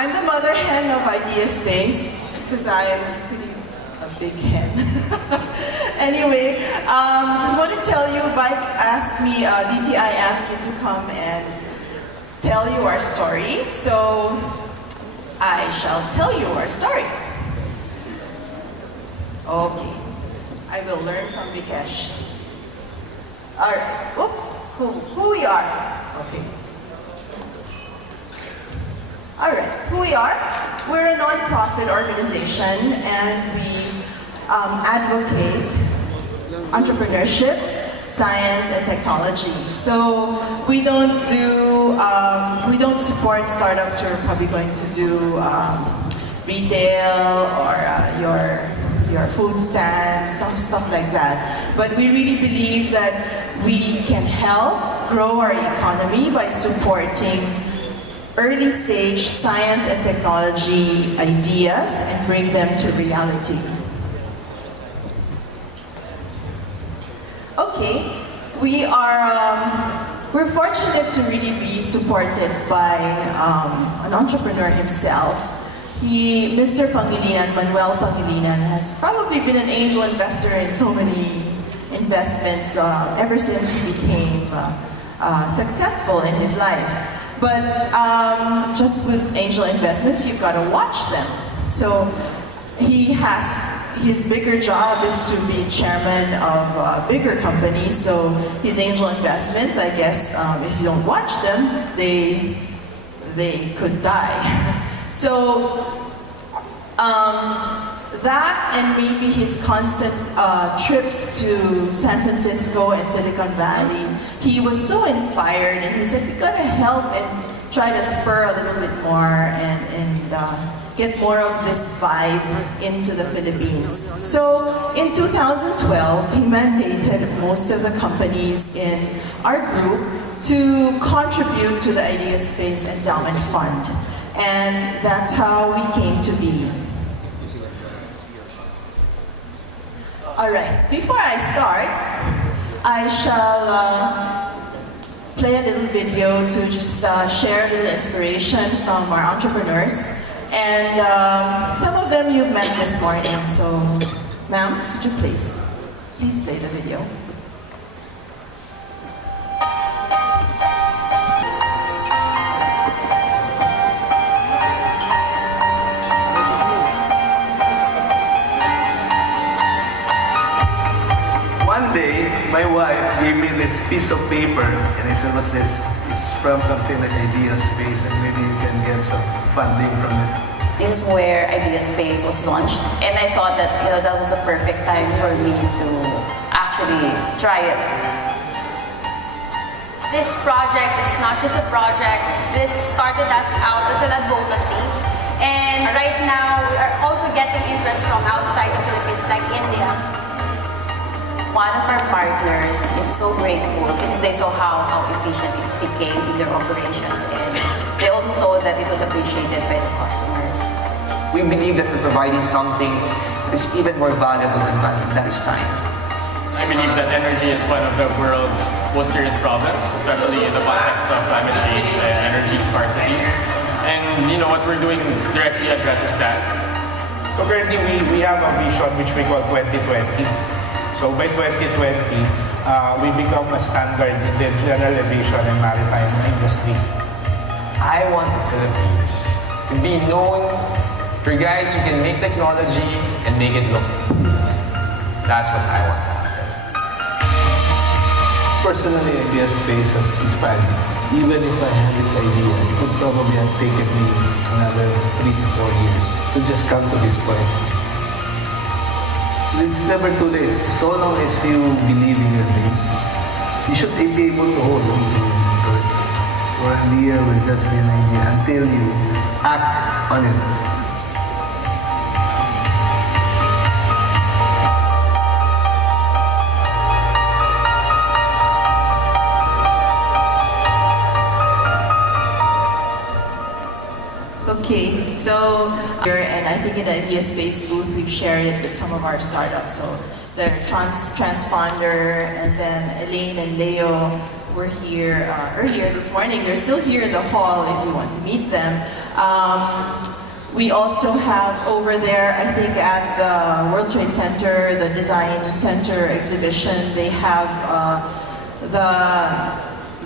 I'm the mother hen of IdeaSpace because I'm pretty a big hen. Anyway, just want to tell you, Vike asked me, DTI asked me to come and tell you our story, so I shall tell you our story. Okay, I will learn from Vikesh. Alright, oops, who we are? Okay. Alright, who we are? We're a non-profit organization and we advocate entrepreneurship, science, and technology. So we don't support startups who are probably going to do retail or your food stands, stuff like that. But we really believe that we can help grow our economy by supporting early stage science and technology ideas and bring them to reality. Okay, we're fortunate to really be supported by an entrepreneur himself. Mr. Pangilinan, Manuel Pangilinan, has probably been an angel investor in so many investments ever since he became successful in his life. But just with angel investments, you've got to watch them. So his bigger job is to be chairman of bigger companies. So his angel investments, I guess, if you don't watch them, they could die. So that and maybe his constant trips to San Francisco and Silicon Valley, he was so inspired and he said, we gotta help and try to spur a little bit more and get more of this vibe into the Philippines. So in 2012, he mandated most of the companies in our group to contribute to the IdeaSpace Endowment Fund. And that's how we came to be. Alright, before I start, I shall play a little video to just share a little inspiration from our entrepreneurs. And some of them you've met this morning, so ma'am, could you please play the video? One day, my wife gave me this piece of paper and I said, what's this? It's from something like IdeaSpace and maybe you can get some funding from it. This is where IdeaSpace was launched and I thought that that was the perfect time for me to actually try it. This project is not just a project. This started out as an advocacy. And right now, we are also getting interest from outside the Philippines, like India. One of our partners is so grateful because they saw how efficient it became in their operations and they also saw that it was appreciated by the customers. We believe that we're providing something that is even more valuable than money, that is time. I believe that energy is one of the world's most serious problems, especially in the context of climate change and energy scarcity. And what we're doing directly addresses that. So currently we have a vision which we call 2020. So by 2020, we become a standard in the general aviation and maritime industry. I want the Philippines to be known for guys who can make technology and make it look good. That's what I want to happen. Personally, IdeaSpace has inspired me. Even if I had this idea, it would probably have taken me another 3 to 4 years to just come to this point. It's never too late. So long as you believe in your dream, you should be able to hold on to it. For an idea will just be an idea until you act on it. Okay, so and I think in the IdeaSpace booth we've shared it with some of our startups. So the transponder and then Elaine and Leo were here earlier this morning. They're still here in the hall if you want to meet them. We also have over there, I think at the World Trade Center, the Design Center exhibition, they have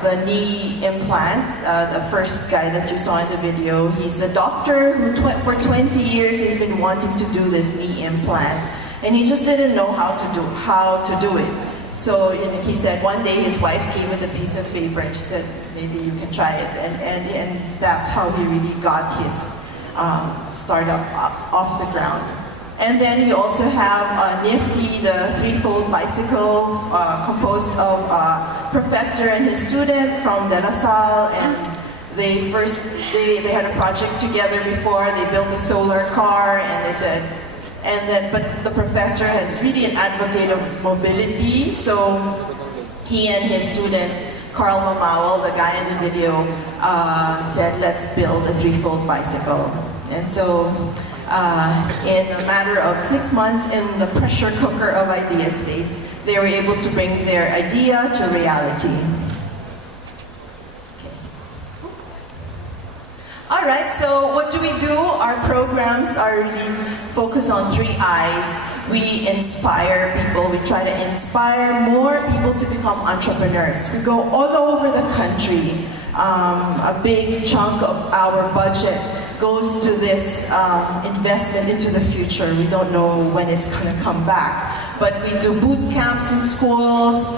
the knee implant, the first guy that you saw in the video. He's a doctor who for 20 years has been wanting to do this knee implant, and he just didn't know how to do it. So he said one day his wife came with a piece of paper and she said, maybe you can try it, and that's how he really got his startup off the ground. And then we also have Nifty, the three-fold bicycle, composed of a professor and his student from De La Salle. And they had a project together before. They built a solar car, and they said, but the professor is really an advocate of mobility. So he and his student, Carl Mamawal, the guy in the video, said, let's build a three-fold bicycle. And so in a matter of 6 months in the pressure cooker of IdeaSpace, they were able to bring their idea to reality. All right, so what do we do? Our programs are really focused on 3 I's. We inspire people. We try to inspire more people to become entrepreneurs. We go all over the country. A big chunk of our budget goes to this investment into the future. We don't know when it's going to come back. But we do boot camps in schools,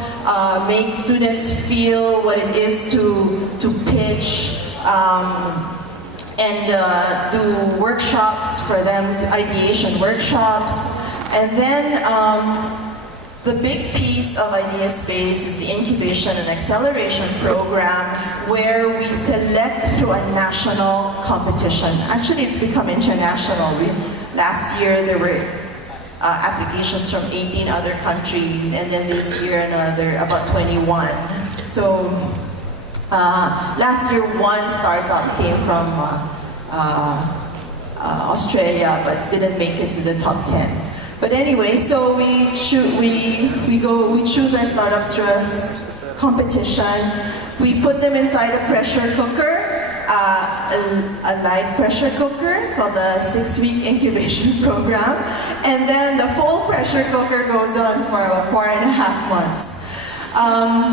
make students feel what it is to pitch, and do workshops for them, ideation workshops. And then the big piece of IdeaSpace is the incubation and acceleration program, where we select through a national competition. Actually, it's become international. Last year there were applications from 18 other countries, and then this year another about 21. So last year one startup came from Australia but didn't make it to the top 10. But anyway, so we choose our startups through a competition. We put them inside a pressure cooker, a light pressure cooker called the 6-week incubation program, and then the full pressure cooker goes on for about 4.5 months.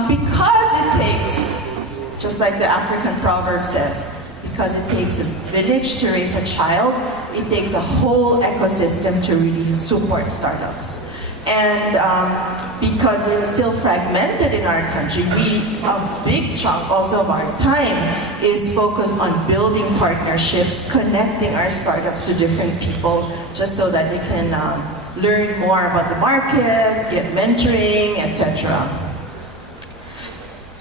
Because it takes, just like the African proverb says, because it takes a village to raise a child, it takes a whole ecosystem to really support startups. And because it's still fragmented in our country, a big chunk also of our time is focused on building partnerships, connecting our startups to different people, just so that they can learn more about the market, get mentoring, etc.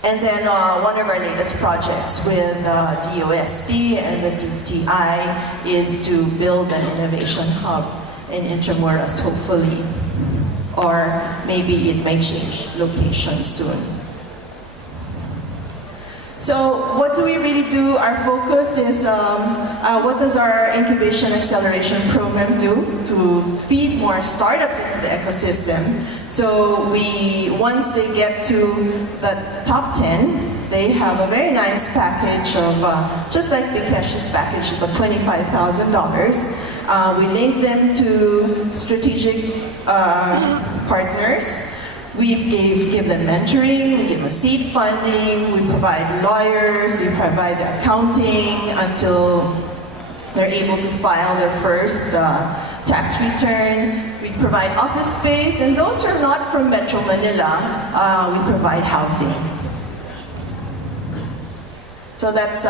And then one of our latest projects with DOST and the DTI is to build an innovation hub in Intramuros, hopefully. Or maybe it might change location soon. So what do we really do? Our focus is, what does our incubation acceleration program do to feed more startups into the ecosystem? So once they get to the top 10, they have a very nice package of, just like Vikesh's package, about $25,000. We link them to strategic partners. We give them mentoring, we give them seed funding, we provide lawyers, we provide accounting until they're able to file their first tax return. We provide office space, and those who are not from Metro Manila, we provide housing. So that's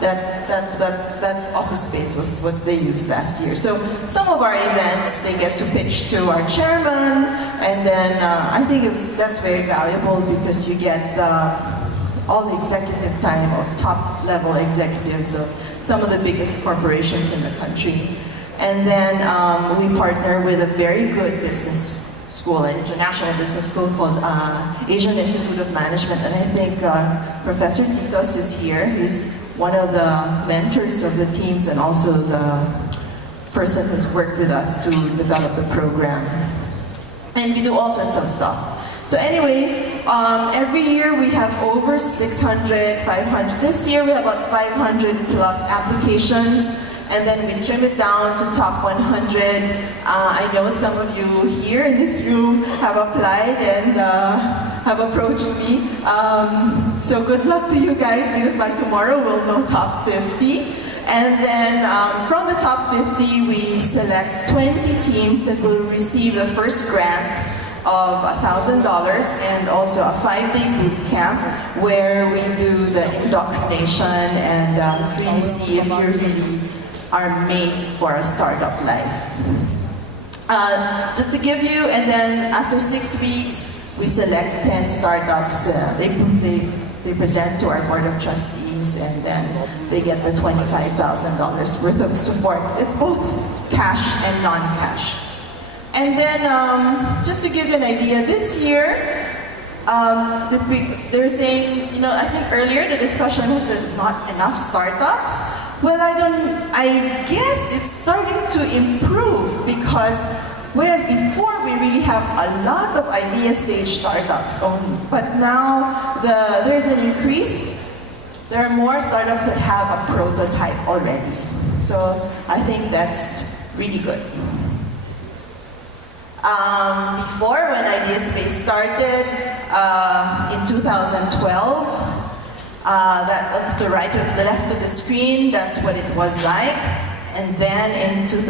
that office space was what they used last year. So some of our events, they get to pitch to our chairman, and then I think that's very valuable because you get all the executive time of top-level executives of some of the biggest corporations in the country. And then we partner with a very good business school, an international business school called Asian Institute of Management, and I think Professor Titos is here. He's one of the mentors of the teams and also the person who's worked with us to develop the program. And we do all sorts of stuff. So anyway, every year we have over 600, 500. This year we have about 500 plus applications, and then we trim it down to top 100. I know some of you here in this room have applied and have approached me. So good luck to you guys, because by tomorrow we'll know top 50. And then from the top 50, we select 20 teams that will receive the first grant of $1,000 and also a 5-day boot camp where we do the indoctrination and really see if you really are made for a startup life. Just to give you, and then after 6 weeks, we select 10 startups. They present to our board of trustees, and then they get the $25,000 worth of support. It's both cash and non-cash. And then, just to give you an idea, this year, they're saying, you know, I think earlier the discussion was there's not enough startups. Well, I guess it's starting to improve, because whereas before we really have a lot of idea stage startups only, but now there's an increase. There are more startups that have a prototype already. So I think that's really good. Before, when IdeaSpace started in 2012, that to the right, to the left of the screen, that's what it was like. And then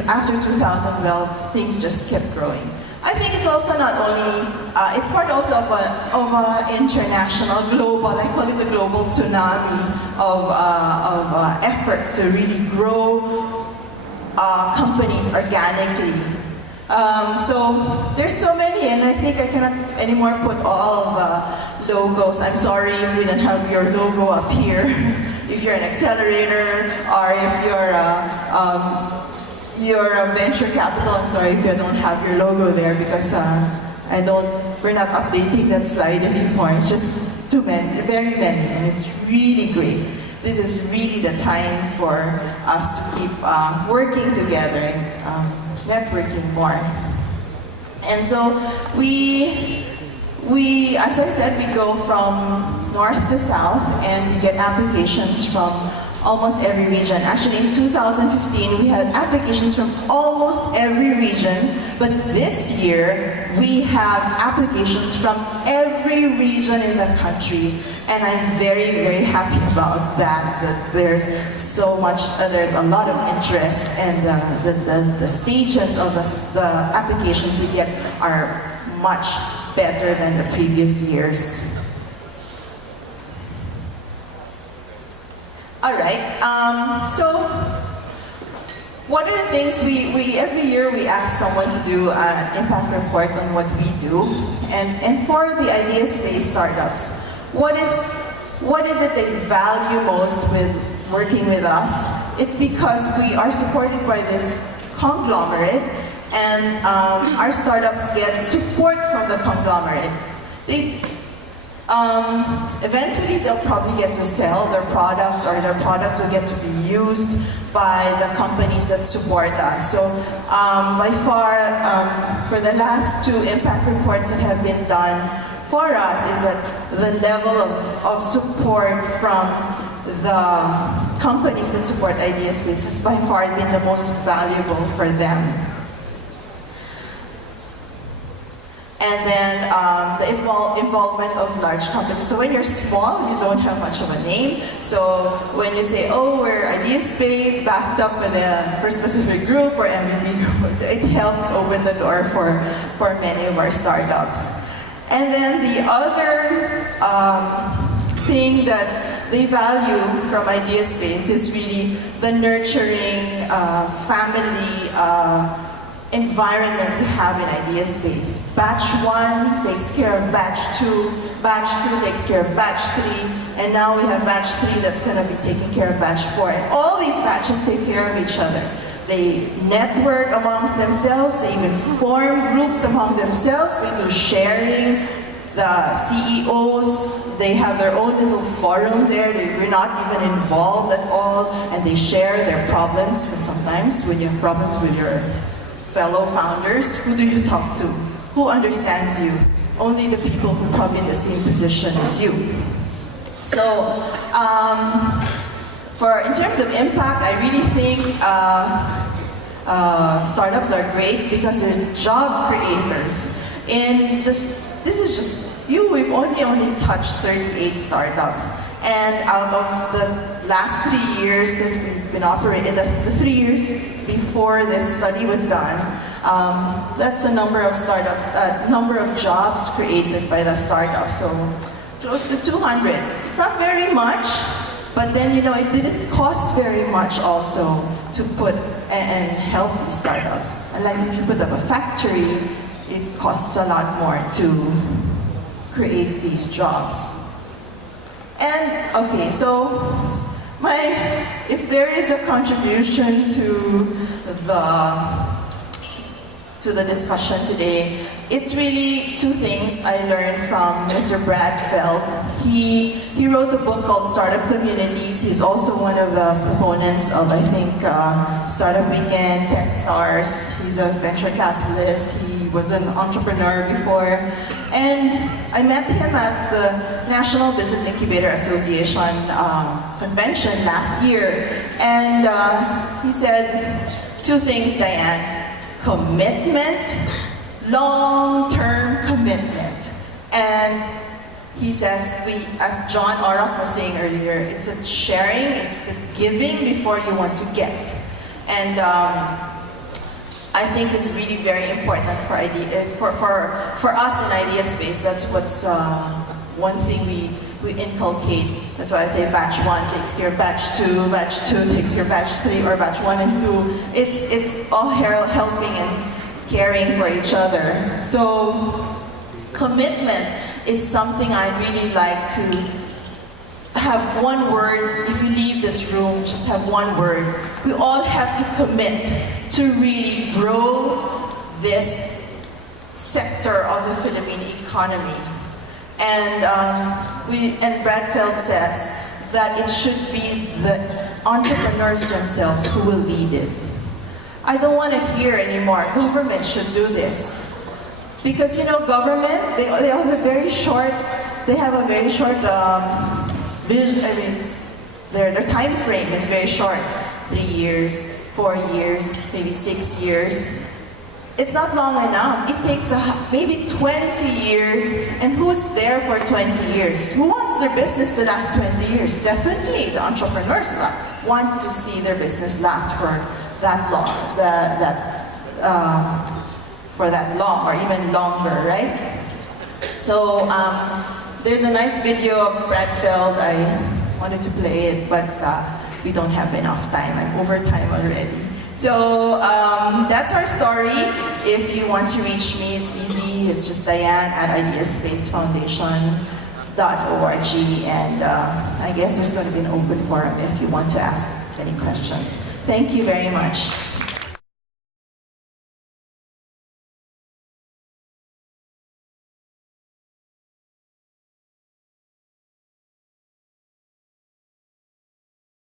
after 2012, things just kept growing. I think it's also not only, it's part also of an international, global, I call it the global tsunami of effort to really grow companies organically. So there's so many, and I think I cannot anymore put all of the logos. I'm sorry if we don't have your logo up here. If you're an accelerator, or if you're a venture capital, I'm sorry if you don't have your logo there, because we're not updating that slide anymore. It's just too many, very many, and it's really great. This is really the time for us to keep working together and networking more. And so we, as I said, we go from north to south, and we get applications from almost every region. Actually, in 2015, we had applications from almost every region, but this year, we have applications from every region in the country, and I'm very, very happy about that there's so much, there's a lot of interest, and the stages of the applications we get are much better than the previous years. All right, so what are the things every year we ask someone to do an impact report on what we do, and for the IdeaSpace startups, what is it they value most with working with us? It's because we are supported by this conglomerate, and our startups get support from the conglomerate. Eventually they'll probably get to sell their products, or their products will get to be used by the companies that support us. So by far, for the last 2 impact reports that have been done for us, is that the level of support from the companies that support IdeaSpace has by far been the most valuable for them. And then the involvement of large companies. So when you're small, you don't have much of a name. So when you say, oh, we're IdeaSpace, backed up with for a specific group or MVP group, so it helps open the door for many of our startups. And then the other thing that they value from IdeaSpace is really the nurturing family environment we have in IdeaSpace. Batch 1 takes care of batch 2, batch 2 takes care of batch 3, and now we have batch 3 that's going to be taking care of batch 4. And all these batches take care of each other. They network amongst themselves, they even form groups among themselves, they do sharing. The CEOs, they have their own little forum there. We're not even involved at all, and they share their problems. Because sometimes when you have problems with your fellow founders, who do you talk to? Who understands you? only the people who are probably in the same position as you. So, in terms of impact, I really think startups are great because they're job creators. And this is just we've only touched 38 startups. And out of the last 3 years that we've been operating, the 3 years before this study was done, that's the number of startups, number of jobs created by the startups. So close to 200. It's not very much, but then it didn't cost very much also to put and help these startups. And like if you put up a factory, it costs a lot more to create these jobs. And okay, so if there is a contribution to the discussion today, it's really two things I learned from Mr. Bradfeld. He wrote a book called Startup Communities. He's also one of the proponents of, I think, Startup Weekend, Techstars. He's a venture capitalist. He was an entrepreneur before. And I met him at the National Business Incubator Association convention last year. And he said two things, Diane. Commitment, long-term commitment. And he says, as John Orrock was saying earlier, it's a sharing, it's the giving before you want to get. And I think it's really very important for us in IdeaSpace. That's what's one thing we inculcate. That's why I say batch 1 takes care of batch 2 takes care of batch 3, or batch 1 and 2. It's all helping and caring for each other. So commitment is something I'd really like to have one word. If you leave this room, just have one word. We all have to commit to really grow this sector of the Philippine economy. And Bradfeld says that it should be the entrepreneurs themselves who will lead it. I don't want to hear anymore, government should do this. Because government, they have a very short vision. I mean, their time frame is very short. 3 years, 4 years, maybe 6 years. It's not long enough. It takes maybe 20 years. And who's there for 20 years? Who wants their business to last 20 years? Definitely the entrepreneurs want to see their business last for that long, for that long or even longer, right? So there's a nice video of Bradfeld. I wanted to play it, but we don't have enough time. I'm over time already. So that's our story. If you want to reach me, it's easy. It's just Diane at IdeaSpaceFoundation.org. And I guess there's going to be an open forum if you want to ask any questions. Thank you very much.